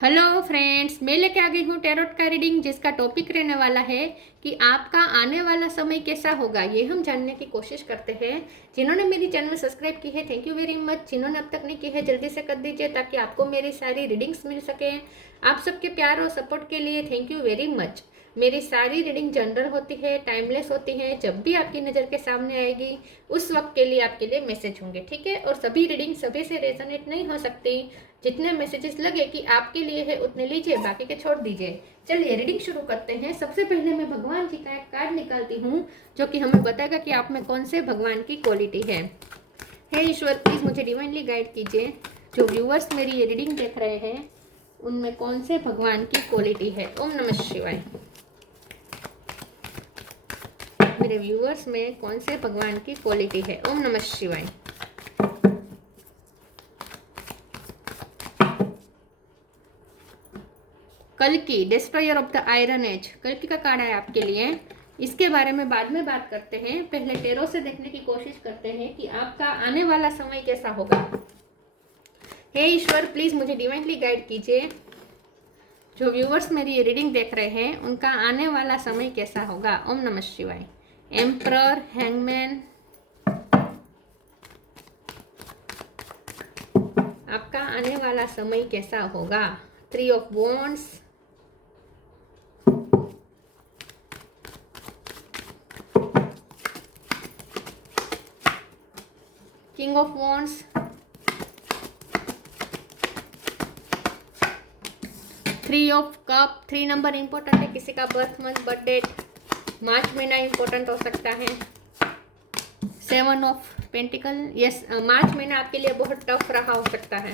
Hello friends, मैं लेके आ गई हूँ टैरोट का रीडिंग, जिसका टॉपिक रहने वाला है कि आपका आने वाला समय कैसा होगा। ये हम जानने की कोशिश करते हैं। जिन्होंने मेरी चैनल सब्सक्राइब की है, थैंक यू वेरी मच। जिन्होंने अब तक नहीं की है, जल्दी से कर दीजिए ताकि आपको मेरी सारी रीडिंग्स मिल सके। आप सबके प्यार और सपोर्ट के लिए थैंक यू वेरी मच। मेरी सारी रीडिंग जनरल होती है, टाइमलेस होती है। जब भी आपकी नज़र के सामने आएगी उस वक्त के लिए आपके लिए मैसेज होंगे, ठीक है। और सभी रीडिंग सभी से रेजोनेट नहीं हो सकती। जितने मैसेजेस लगे कि आपके लिए है उतने लीजिए, बाकी के छोड़ दीजिए। चलिए रीडिंग शुरू करते हैं। सबसे पहले मैं भगवान जी का एक कार्ड निकालती हूँ जो कि हमें बताएगा कि आप में कौन से भगवान की क्वालिटी है। हे ईश्वर, प्लीज मुझे डिवाइनली गाइड कीजिए। जो व्यूअर्स मेरी ये रीडिंग देख रहे हैं उनमें कौन से भगवान की क्वालिटी है। ओम नमः शिवाय। मेरे व्यूअर्स में कौन से भगवान की क्वालिटी है। ओम नमः शिवाय। कल्कि, destroyer of the iron age, कल्कि का कार्ड है आपके लिए। इसके बारे में बाद में बात करते हैं। पहले टेरो से देखने की कोशिश करते हैं कि आपका आने वाला समय कैसा होगा। हे ईश्वर, प्लीज मुझे डिवाइनली गाइड कीजिए। जो व्यूअर्स मेरी ये रीडिंग देख रहे हैं उनका आने वाला समय कैसा होगा। ओम नमः शिवाय। एम्परर, हैंगमैन, आपका आने वाला समय कैसा होगा। 3 of wands, king of wands, 3 of cup. 3 number important है। किसी का बर्थ मंथ, बर्थ डेट, मार्च महीना इंपॉर्टेंट हो सकता है। 7 ऑफ पेंटिकल, यस, मार्च महीना आपके लिए बहुत टफ रहा हो सकता है।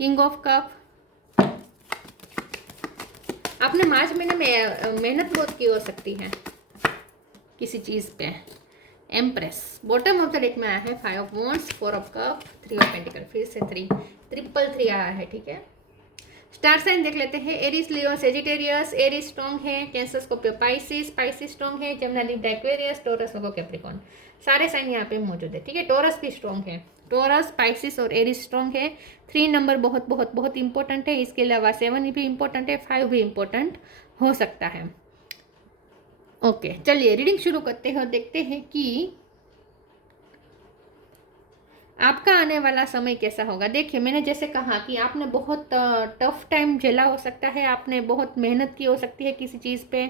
किंग ऑफ कप, आपने मार्च महीने में मेहनत बहुत की हो सकती है किसी चीज पे। Empress, bottom of the deck में आया है 5 of wands, 4 of cup, 3 of pentacle, फिर से 3, 333 आया है, ठीक है। स्टार साइन देख लेते हैं। एरीज, लियो, सेजिटेरियस। एरीज स्ट्रॉन्ग है। Cancer, Scorpio, Pisces. Pisces strong है। जमुना, लिब्रा, एक्वेरियस, टोरस, वर्गो, कैप्रिकॉर्न। सारे साइन यहाँ पे मौजूद है, ठीक है। टोरस भी स्ट्रॉन्ग है। टोरस, पाइसिस और एरीज स्ट्रॉन्ग है। 3 नंबर बहुत बहुत बहुत इंपॉर्टेंट है। इसके अलावा 7 भी इंपॉर्टेंट है, 5 भी इंपॉर्टेंट हो सकता है। ओके, चलिए रीडिंग शुरू करते हैं और देखते हैं कि आपका आने वाला समय कैसा होगा। देखिए, मैंने जैसे कहा कि आपने बहुत टफ टाइम झेला हो सकता है। आपने बहुत मेहनत की हो सकती है किसी चीज़ पे।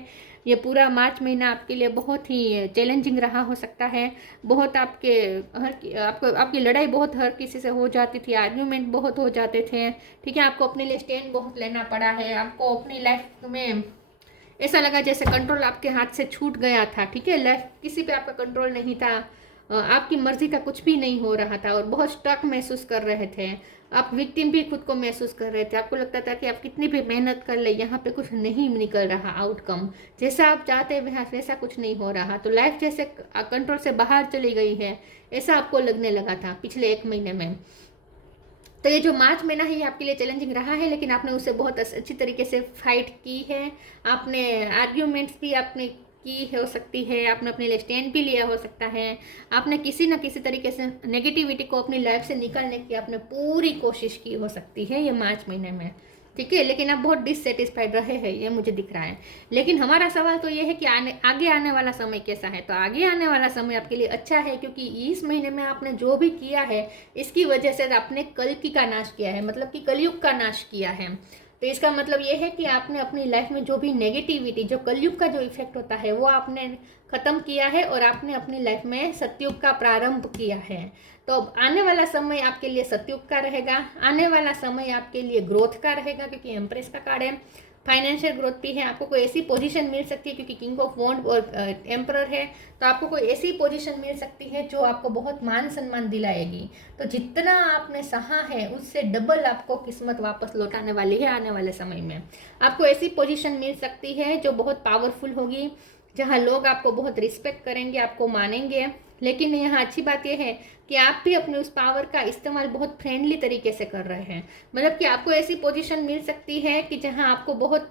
ये पूरा मार्च महीना आपके लिए बहुत ही चैलेंजिंग रहा हो सकता है। बहुत आपकी लड़ाई बहुत हर किसी से हो जाती थी। आर्ग्यूमेंट बहुत हो जाते थे, ठीक है। आपको अपने लिए स्टैंड बहुत लेना पड़ा है। आपको अपनी लाइफ में ऐसा लगा जैसे कंट्रोल आपके हाथ से छूट गया था, ठीक है। लाइफ किसी पे आपका कंट्रोल नहीं था। आपकी मर्जी का कुछ भी नहीं हो रहा था और बहुत स्टक महसूस कर रहे थे। आप विक्टिम भी खुद को महसूस कर रहे थे। आपको लगता था कि आप कितनी भी मेहनत कर ले, यहाँ पे कुछ नहीं निकल रहा आउटकम जैसा आप चाहते हैं, वैसा कुछ नहीं हो रहा। तो लाइफ जैसे कंट्रोल से बाहर चली गई है, ऐसा आपको लगने लगा था पिछले 1 महीने में। तो ये जो मार्च महीना है ये आपके लिए चैलेंजिंग रहा है, लेकिन आपने उसे बहुत अच्छी तरीके से फाइट की है। आपने आर्ग्यूमेंट्स भी आपने की हो सकती है। आपने अपने लिए स्टैंड भी लिया हो सकता है। आपने किसी न किसी तरीके से नेगेटिविटी को अपनी लाइफ से निकालने की आपने पूरी कोशिश की हो सकती है ये मार्च महीने में, ठीक है। लेकिन आप बहुत डिससेटिस्फाइड रहे हैं, ये मुझे दिख रहा है। लेकिन हमारा सवाल तो ये है कि आगे आने वाला समय कैसा है। तो आगे आने वाला समय आपके लिए अच्छा है, क्योंकि इस महीने में आपने जो भी किया है इसकी वजह से आपने कल्कि का नाश किया है, मतलब कि कलयुग का नाश किया है। तो इसका मतलब ये है कि आपने अपनी लाइफ में जो भी नेगेटिविटी, जो कलयुग का जो इफेक्ट होता है वो आपने खत्म किया है और आपने अपनी लाइफ में सतयुग का प्रारंभ किया है। तो अब आने वाला समय आपके लिए सतयुग का रहेगा। आने वाला समय आपके लिए ग्रोथ का रहेगा, क्योंकि एम्प्रेस का कार्ड है। फाइनेंशियल ग्रोथ भी है। आपको कोई ऐसी पोजीशन मिल सकती है, क्योंकि किंग ऑफ वॉन्ड और एम्परर है, तो आपको कोई ऐसी पोजीशन मिल सकती है जो आपको बहुत मान सम्मान दिलाएगी। तो जितना आपने सहा है उससे डबल आपको किस्मत वापस लौटाने वाली है आने वाले समय में। आपको ऐसी पोजीशन मिल सकती है जो बहुत पावरफुल होगी, जहाँ लोग आपको बहुत रिस्पेक्ट करेंगे, आपको मानेंगे। लेकिन यहाँ अच्छी बात यह है कि आप भी अपने उस पावर का इस्तेमाल बहुत फ्रेंडली तरीके से कर रहे हैं। मतलब कि आपको ऐसी पोजीशन मिल सकती है कि जहां आपको बहुत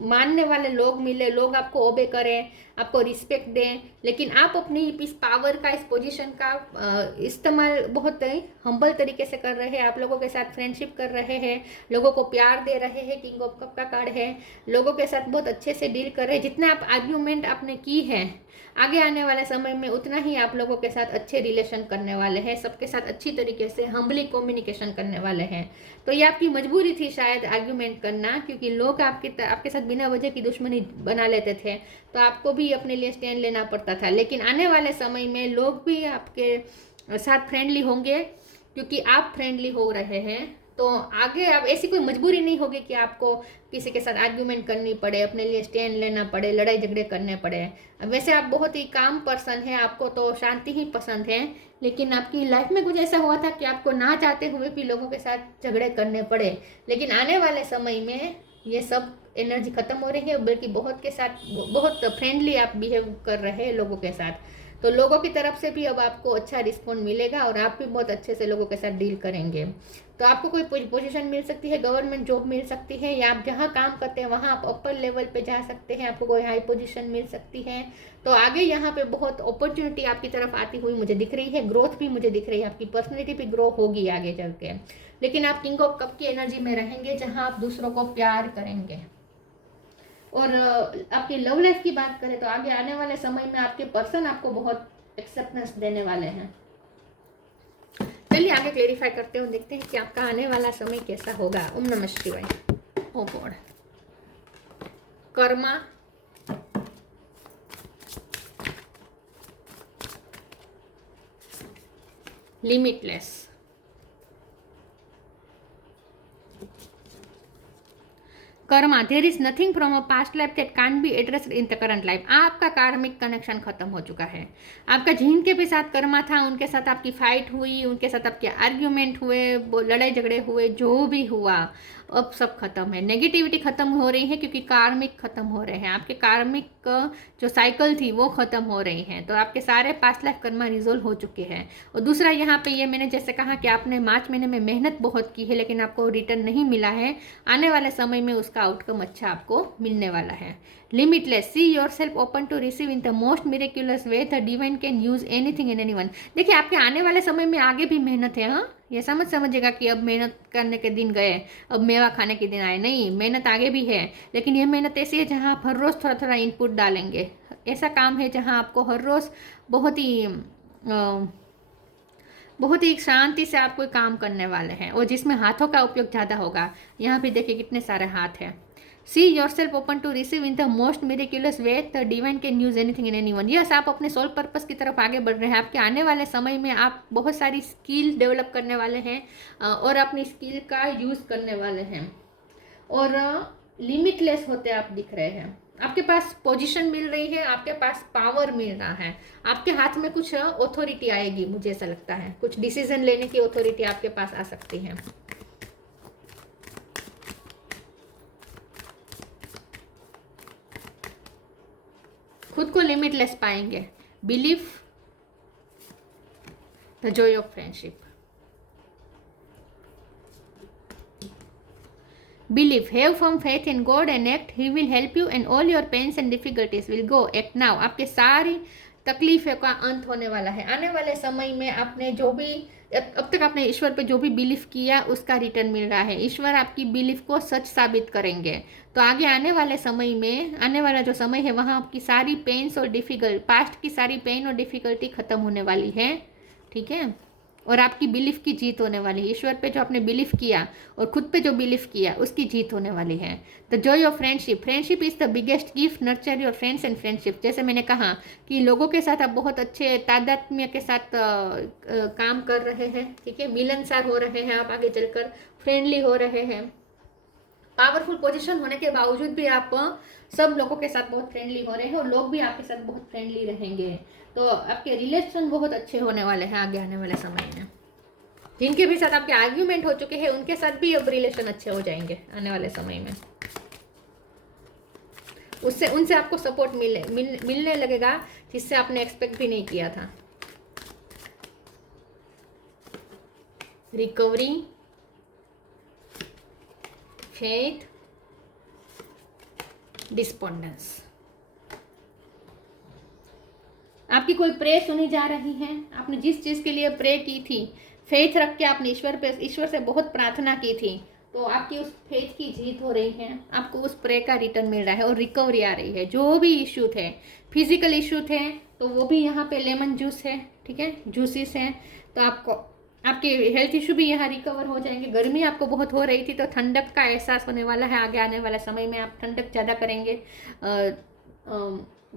मानने वाले लोग मिले, लोग आपको ओबे करें, आपको रिस्पेक्ट दें, लेकिन आप अपनी इस पावर का, इस पोजीशन का इस्तेमाल बहुत हम्बल तरीके से कर रहे हैं, आप लोगों के साथ फ्रेंडशिप कर रहे हैं, लोगों को प्यार दे रहे हैं, किंग ऑफ कप का कार्ड है, लोगों के साथ बहुत अच्छे से डील कर रहे हैं। जितना आप आर्ग्यूमेंट आपने की है, आगे आने वाले समय में उतना ही आप लोगों के साथ अच्छे रिलेशन करने वाले हैं, सबके साथ अच्छी तरीके से हम्बली कम्युनिकेशन करने वाले हैं। तो ये आपकी मजबूरी थी शायद आर्ग्यूमेंट करना, क्योंकि लोग आपके साथ बिना वजह की दुश्मनी बना लेते थे, तो आपको भी अपने लिए स्टैंड लेना पड़ता था। लेकिन आने वाले समय में लोग भी आपके साथ फ्रेंडली होंगे, क्योंकि आप फ्रेंडली हो रहे हैं। तो आगे अब ऐसी कोई मजबूरी नहीं होगी कि आपको किसी के साथ आर्ग्यूमेंट करनी पड़े, अपने लिए स्टैंड लेना पड़े, लड़ाई झगड़े करने पड़े। वैसे आप बहुत ही काम पर्सन हैं, आपको तो शांति ही पसंद है, लेकिन आपकी लाइफ में कुछ ऐसा हुआ था कि आपको ना चाहते हुए भी लोगों के साथ झगड़े करने पड़े। लेकिन आने वाले समय में ये सब एनर्जी खत्म हो रही है, बल्कि बहुत के साथ बहुत फ्रेंडली आप बिहेव कर रहे हैं लोगों के साथ। तो लोगों की तरफ से भी अब आपको अच्छा रिस्पॉन्ड मिलेगा और आप भी बहुत अच्छे से लोगों के साथ डील करेंगे। तो आपको कोई पोजीशन मिल सकती है, गवर्नमेंट जॉब मिल सकती है, या आप जहाँ काम करते हैं वहाँ आप अपर लेवल पे जा सकते हैं, आपको कोई हाई पोजीशन मिल सकती है। तो आगे यहाँ पे बहुत अपॉर्चुनिटी आपकी तरफ आती हुई मुझे दिख रही है, ग्रोथ भी मुझे दिख रही है, आपकी पर्सनैलिटी भी ग्रो होगी आगे चल के। लेकिन आप किंग ऑफ कप की एनर्जी में रहेंगे, जहाँ आप दूसरों को प्यार करेंगे। और आपकी लव लाइफ की बात करें तो आगे आने वाले समय में आपके पर्सन आपको बहुत एक्सेप्टेंस देने वाले हैं। चलिए आगे क्लेरिफाई करते हैं, देखते हैं कि आपका आने वाला समय कैसा होगा। ओम नमः शिवाय। Oh God. Karma, limitless, karma, there is nothing from a past life that can't be addressed in the current life. आपका कार्मिक कनेक्शन खत्म हो चुका है। आपका जिनके भी साथ कर्मा था, उनके साथ आपकी फाइट हुई, उनके साथ आपके आर्ग्यूमेंट हुए, लड़ाई झगड़े हुए, जो भी हुआ अब सब खत्म है। नेगेटिविटी खत्म हो रही है, क्योंकि कार्मिक खत्म हो रहे हैं। आपके कार्मिक जो साइकिल थी वो खत्म हो रही है। तो आपके सारे पास्ट लाइफ कर्मा रिजोल्व हो चुके हैं। और दूसरा यहाँ पे ये मैंने जैसे कहा कि आपने मार्च महीने में मेहनत बहुत की है, लेकिन आपको रिटर्न नहीं मिला है। आने वाले समय में उसका आउटकम अच्छा आपको मिलने वाला है। Limitless, see yourself open to receive in the most miraculous way, the divine can use anything in anyone. देखिए आपके आने वाले समय में आगे भी मेहनत है। हाँ, ये समझिएगा कि अब मेहनत करने के दिन गए, अब मेवा खाने के दिन आए, नहीं, मेहनत आगे भी है। लेकिन यह मेहनत ऐसी है जहाँ आप हर रोज़ थोड़ा थोड़ा इनपुट डालेंगे। ऐसा काम है जहाँ आपको हर रोज़ बहुत ही बहुत ही शांति से आप कोई काम करने वाले हैं, और जिसमें हाथों का उपयोग ज़्यादा होगा। यहाँ भी देखिए कितने सारे हाथ हैं। See yourself open to receive in the most miraculous way, the divine can use anything in anyone. Yes, आप अपने सोल पर्पस की तरफ आगे बढ़ रहे हैं। आपके आने वाले समय में आप बहुत सारी स्किल डेवलप करने वाले हैं, और अपनी स्किल का यूज़ करने वाले हैं, और लिमिटलेस होते आप दिख रहे हैं। आपके पास पोजीशन मिल रही है, आपके पास पावर मिल रहा है, आपके हाथ में कुछ अथॉरिटी आएगी। मुझे ऐसा लगता है कुछ डिसीजन लेने की अथॉरिटी आपके पास आ सकती है। खुद को लिमिटलेस पाएंगे। Belief, the Joy of friendship. Believe, have firm faith in God and act. He will help you and all your pains and difficulties will go. Act now. आपके सारी तकलीफों का अंत होने वाला है। आने वाले समय में आपने जो भी अब तक आपने ईश्वर पे जो भी बिलीव किया उसका रिटर्न मिल रहा है। ईश्वर आपकी बिलीफ को सच साबित करेंगे। तो आगे आने वाले समय में, आने वाला जो समय है वहाँ आपकी सारी पेन्स और पास्ट की सारी पेन और डिफिकल्टी खत्म होने वाली है। ठीक है, और आपकी बिलीफ की जीत होने वाली है। ईश्वर पे जो आपने बिलीफ किया और खुद पे जो बिलीफ किया उसकी जीत होने वाली है। The Joy of friendship, friendship is the biggest gift, nurture your friends and friendship. जैसे मैंने कहा कि लोगों के साथ आप बहुत अच्छे तादात्म्य के साथ काम कर रहे हैं। ठीक है, मिलनसार हो रहे हैं, आप आगे चलकर फ्रेंडली हो रहे हैं। पावरफुल पोजीशन होने के बावजूद भी आप सब लोगों के साथ बहुत फ्रेंडली हो रहे हैं, और लोग भी आपके साथ बहुत फ्रेंडली रहेंगे। तो आपके रिलेशन बहुत अच्छे होने वाले हैं आगे आने वाले समय में। जिनके भी साथ आपके आर्ग्यूमेंट हो चुके हैं उनके साथ भी अब रिलेशन अच्छे हो जाएंगे आने वाले समय में। उनसे आपको सपोर्ट मिलने लगेगा, जिससे आपने एक्सपेक्ट भी नहीं किया था। Recovery, faith, despondence. आपकी कोई प्रे सुनी जा रही है। आपने जिस चीज़ के लिए प्रे की थी, फेथ रख के आपने ईश्वर से बहुत प्रार्थना की थी, तो आपकी उस फेथ की जीत हो रही है। आपको उस प्रे का रिटर्न मिल रहा है और रिकवरी आ रही है। जो भी इश्यू थे, फिजिकल इश्यू थे, तो वो भी यहाँ पे लेमन जूस है, ठीक है, जूसेस हैं, तो आपको आपके हेल्थ इशू भी यहाँ रिकवर हो जाएंगे। गर्मी आपको बहुत हो रही थी, तो ठंडक का एहसास होने वाला है। आगे आने वाला समय में आप ठंडक ज़्यादा करेंगे।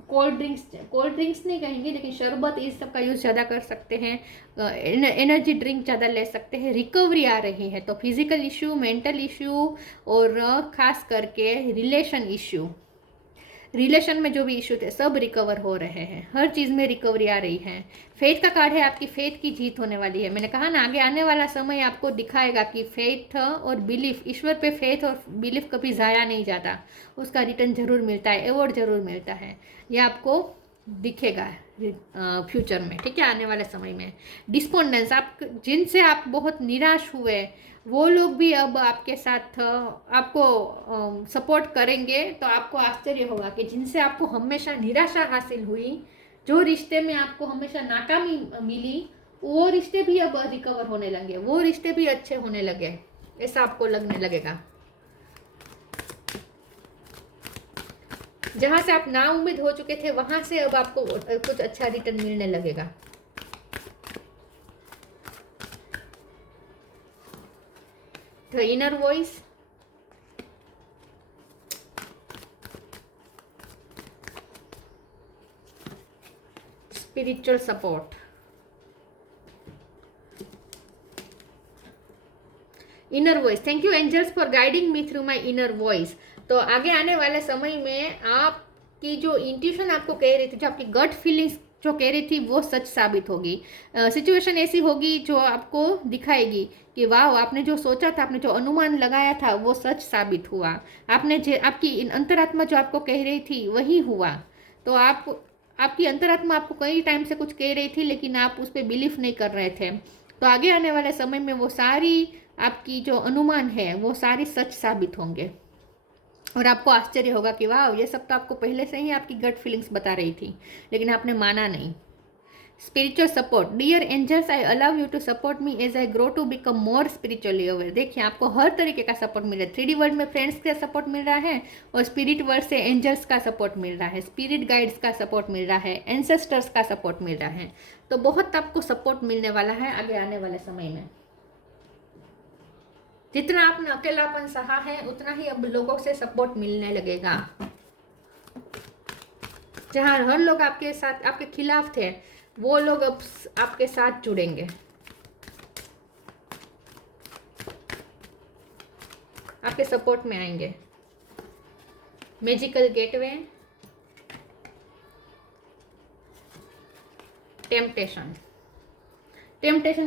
कोल्ड ड्रिंक्स नहीं कहेंगे, लेकिन शरबत इस सब का यूज़ ज़्यादा कर सकते हैं। एनर्जी ड्रिंक ज़्यादा ले सकते हैं। रिकवरी आ रही है, तो फिजिकल इशू, मेंटल इशू और खास करके रिलेशन में जो भी इशू थे सब रिकवर हो रहे हैं। हर चीज़ में रिकवरी आ रही है। फेथ का कार्ड है, आपकी फेथ की जीत होने वाली है। मैंने कहा ना, आगे आने वाला समय आपको दिखाएगा कि फेथ और बिलीफ, ईश्वर पे फेथ और बिलीफ कभी ज़ाया नहीं जाता, उसका रिटर्न जरूर मिलता है, अवॉर्ड जरूर मिलता है। ये आपको दिखेगा फ्यूचर में, ठीक है, आने वाले समय में। डिस्पोंडेंस, आप जिनसे आप बहुत निराश हुए, वो लोग भी अब आपके साथ आपको सपोर्ट करेंगे। तो आपको आश्चर्य होगा कि जिनसे आपको हमेशा निराशा हासिल हुई, जो रिश्ते में आपको हमेशा नाकामी मिली, वो रिश्ते भी अब रिकवर होने लगे, वो रिश्ते भी अच्छे होने लगे, ऐसा आपको लगने लगेगा। जहां से आप ना उम्मीद हो चुके थे, वहां से अब आपको कुछ अच्छा रिटर्न मिलने लगेगा। The inner voice, spiritual support, inner voice. Thank you angels for guiding me through my inner voice. तो आगे आने वाले समय में आपकी जो इंट्यूशन आपको कह रही थी, जो आपकी गट फीलिंग्स जो कह रही थी, वो सच साबित होगी। सिचुएशन ऐसी होगी जो आपको दिखाएगी कि वाह, आपने जो सोचा था, आपने जो अनुमान लगाया था, वो सच साबित हुआ। आपकी अंतरात्मा जो आपको कह रही थी वही हुआ। तो आपकी अंतरात्मा आपको कई टाइम से कुछ कह रही थी, लेकिन आप उस पर बिलीव नहीं कर रहे थे। तो आगे आने वाले समय में वो सारी आपकी जो अनुमान है, वो सारी सच साबित होंगे और आपको आश्चर्य होगा कि वाह, ये सब तो आपको पहले से ही आपकी गट फीलिंग्स बता रही थी, लेकिन आपने माना नहीं। Spiritual support, dear angels, I allow you to support me as I grow to become more spiritually aware. देखिए, आपको हर तरीके का सपोर्ट मिल रहा है। 3D वर्ल्ड में फ्रेंड्स का सपोर्ट मिल रहा है और स्पिरिट वर्ल्ड से एंजल्स का सपोर्ट मिल रहा है, स्पिरिट गाइड्स का सपोर्ट मिल रहा है, एंसेस्टर्स का सपोर्ट मिल रहा है। तो बहुत आपको सपोर्ट मिलने वाला है आगे आने वाले समय में। जितना आपने अकेलापन सहा है, उतना ही अब लोगों से सपोर्ट मिलने लगेगा। जहां हर लोग आपके साथ, आपके खिलाफ थे, वो लोग अब आपके साथ जुड़ेंगे, आपके सपोर्ट में आएंगे। मैजिकल गेटवे, टेम्पटेशन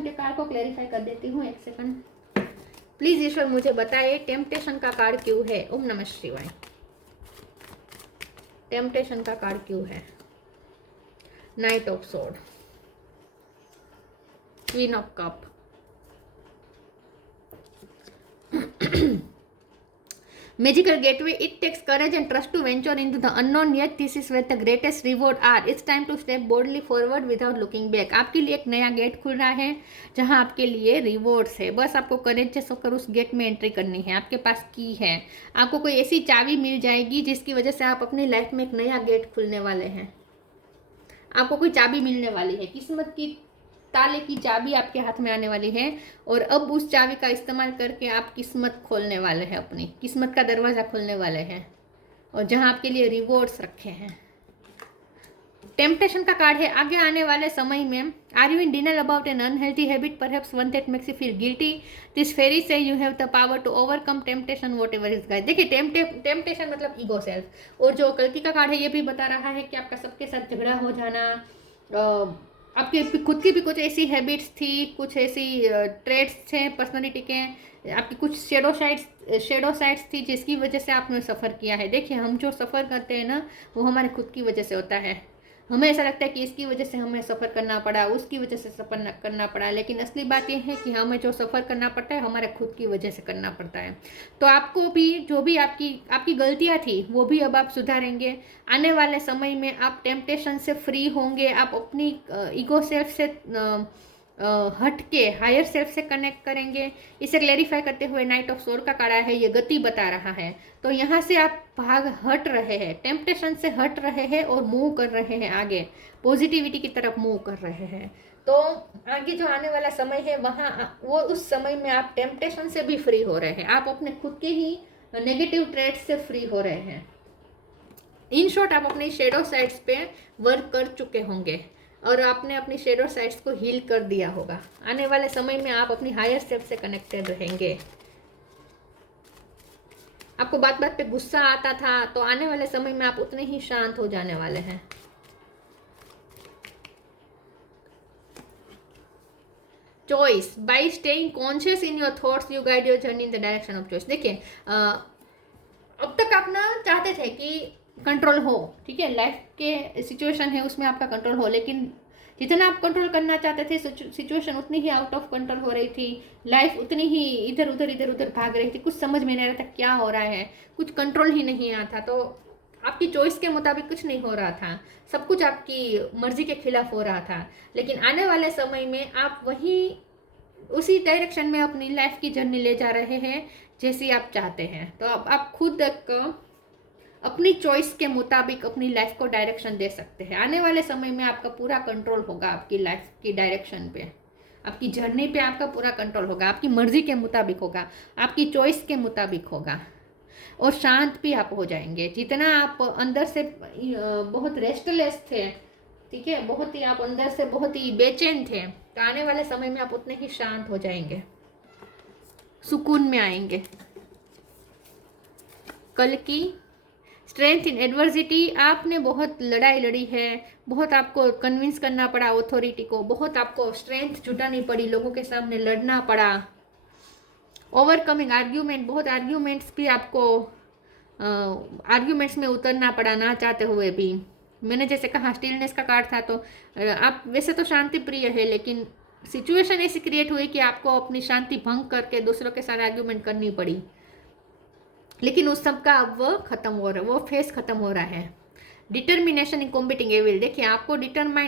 के कार्ड को क्लैरिफाई कर देती हूँ, एक सेकंड प्लीज। ईश्वर मुझे बताइए टेम्पटेशन का कार्ड क्यों है। ओम नमः शिवाय। टेम्पटेशन का कार्ड क्यों है। Night of sword, queen of cup, Magical gateway, it takes courage and trust to venture into the unknown, yet this is where the greatest reward are. It's time to step boldly forward without looking back. आपके लिए एक नया gate खुल रहा है जहां आपके लिए रिवॉर्ड्स है। बस आपको करेजियस होकर उस गेट में एंट्री करनी है। आपके पास की है, आपको कोई ऐसी चाबी मिल जाएगी जिसकी वजह से आप अपनी लाइफ में एक नया गेट खुलने वाले हैं। आपको कोई चाबी मिलने वाली है, किस्मत की ताले की चाबी आपके हाथ में आने वाली है और अब उस चाबी का इस्तेमाल करके आप किस्मत खोलने वाले हैं, अपनी किस्मत का दरवाज़ा खोलने वाले हैं और जहां आपके लिए रिवॉर्ड्स रखे हैं। टेम्पटेशन का कार्ड है, आगे आने वाले समय में are you in denial about an unhealthy habit, perhaps one that makes you feel guilty, this fairy says you have the power to overcome temptation whatever is guide. देखिए, टेम्पटेशन मतलब ego self. और जो कल्कि का card है, ये भी बता रहा है कि आपका सबके साथ झगड़ा हो जाना, आपके खुद की भी कुछ ऐसी हैबिट्स थी, कुछ ऐसी ट्रेड्स थे पर्सनालिटी के, आपकी कुछ शेडो साइड्स थी जिसकी वजह से आपने सफ़र किया है। देखिए, हम जो सफ़र करते हैं ना, वो हमारे खुद की वजह से होता है। हमें ऐसा लगता है कि इसकी वजह से हमें सफ़र करना पड़ा, उसकी वजह से सफ़र करना पड़ा, लेकिन असली बात यह है कि हमें जो सफ़र करना पड़ता है हमारे खुद की वजह से करना पड़ता है। तो आपको भी जो भी आपकी आपकी गलतियाँ थी वो भी अब आप सुधारेंगे। आने वाले समय में आप टेम्पटेशन से फ्री होंगे, आप अपनी ईगो सेल्फ से हट के हायर सेल्फ से कनेक्ट करेंगे। इसे क्लेरिफाई करते हुए नाइट ऑफ सोर का कार्ड है, ये गति बता रहा है। तो यहाँ से आप भाग हट रहे हैं, टेम्पटेशन से हट रहे हैं और मूव कर रहे हैं आगे, पॉजिटिविटी की तरफ मूव कर रहे हैं। तो आगे जो आने वाला समय है वहाँ वो उस समय में आप टेम्पटेशन से भी फ्री हो रहे हैं, आप अपने खुद के ही नेगेटिव ट्रेड्स से फ्री हो रहे हैं। इन शॉर्ट आप अपनी शेडो साइड्स पे वर्क कर चुके होंगे और आपने अपनी शेडो साइड्स को हील कर दिया होगा। आने वाले समय में आप अपनी हायर सेल्फ से कनेक्टेड रहेंगे। आपको बात बात पे गुस्सा आता था, तो आने वाले समय में आप उतने ही शांत हो जाने वाले हैं। Choice, bye staying conscious in your thoughts you guide your journey in the direction of choice. देखिए अब तक आप ना चाहते थे कि कंट्रोल हो, ठीक है, लाइफ के सिचुएशन है उसमें आपका कंट्रोल हो, लेकिन जितना आप कंट्रोल करना चाहते थे सिचुएशन उतनी ही आउट ऑफ कंट्रोल हो रही थी, लाइफ उतनी ही इधर उधर भाग रही थी, कुछ समझ में नहीं रहा था क्या हो रहा है, कुछ कंट्रोल ही नहीं आता। तो आपकी चॉइस के मुताबिक कुछ नहीं हो रहा था, सब कुछ आपकी मर्जी के खिलाफ हो रहा था। लेकिन आने वाले समय में आप वही उसी डायरेक्शन में अपनी लाइफ की जर्नी ले जा रहे हैं जैसी आप चाहते हैं। तो अब आप खुद अपनी चॉइस के मुताबिक अपनी लाइफ को डायरेक्शन दे सकते हैं। आने वाले समय में आपका पूरा कंट्रोल होगा आपकी लाइफ की डायरेक्शन पे, आपकी जर्नी पे आपका पूरा कंट्रोल होगा, आपकी मर्जी के मुताबिक होगा, आपकी चॉइस के मुताबिक होगा, और शांत भी आप हो जाएंगे। जितना आप अंदर से बहुत रेस्टलेस थे, ठीक है, बहुत ही आप अंदर से बहुत ही बेचैन थे, तो आने वाले समय में आप उतने ही शांत हो जाएंगे, सुकून में आएंगे। कल की स्ट्रेंथ इन एडवर्सिटी, आपने बहुत लड़ाई लड़ी है, बहुत आपको कन्विंस करना पड़ा अथॉरिटी को, बहुत आपको स्ट्रेंथ जुटानी पड़ी, लोगों के सामने लड़ना पड़ा। ओवरकमिंग आर्ग्यूमेंट, बहुत आर्ग्यूमेंट्स भी आपको आर्ग्यूमेंट्स में उतरना पड़ा ना चाहते हुए भी। मैंने जैसे कहा स्टिलनेस का कार्ड था, तो आप वैसे तो शांति प्रिय है, लेकिन सिचुएशन ऐसी क्रिएट हुई कि आपको अपनी शांति भंग करके दूसरों के साथ आर्ग्यूमेंट करनी पड़ी। लेकिन उस सब का अब वो खत्म हो रहा है, वो फेस खत्म हो रहा है। डिटर्मिनेशन इन कॉम्बेटिंग एविल, देखिए आपको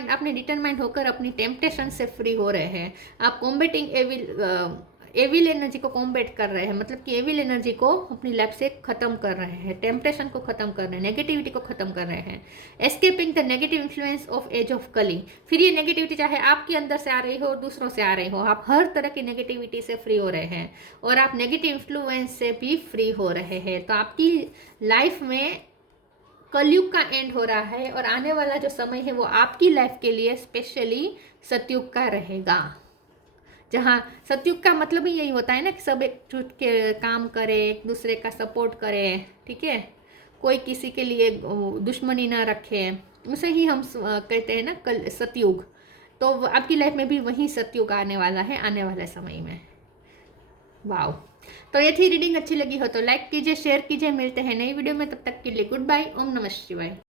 आपने डिटरमाइंड होकर अपनी टेम्पटेशन से फ्री हो रहे हैं। आप कॉम्बेटिंग एविल एनर्जी को कॉम्बेट कर रहे हैं, मतलब कि एविल एनर्जी को अपनी लाइफ से खत्म कर रहे हैं, टेम्पटेशन को खत्म कर रहे हैं, नेगेटिविटी को खत्म कर रहे हैं। Escaping the negative influence of age of Kali, फिर ये नेगेटिविटी चाहे आपके अंदर से आ रही हो और दूसरों से आ रही हो, आप हर तरह की नेगेटिविटी से फ्री हो रहे हैं और आप नेगेटिव इन्फ्लुएंस से भी फ्री हो रहे हैं। तो आपकी लाइफ में कलयुग का एंड हो रहा है और आने वाला जो समय है वो आपकी लाइफ के लिए स्पेशली सतयुग का रहेगा, जहाँ सतयुग का मतलब ही यही होता है ना कि सब एकजुट के काम करे, एक दूसरे का सपोर्ट करे, ठीक है, कोई किसी के लिए दुश्मनी ना रखे, उसे ही हम कहते हैं ना कल सतयुग। तो आपकी लाइफ में भी वही सतयुग आने वाला है आने वाले समय में। वाओ, तो ये थी रीडिंग। अच्छी लगी हो तो लाइक कीजिए, शेयर कीजिए, मिलते हैं नई वीडियो में, तब तक के लिए गुड बाय, ओम नमः शिवाय।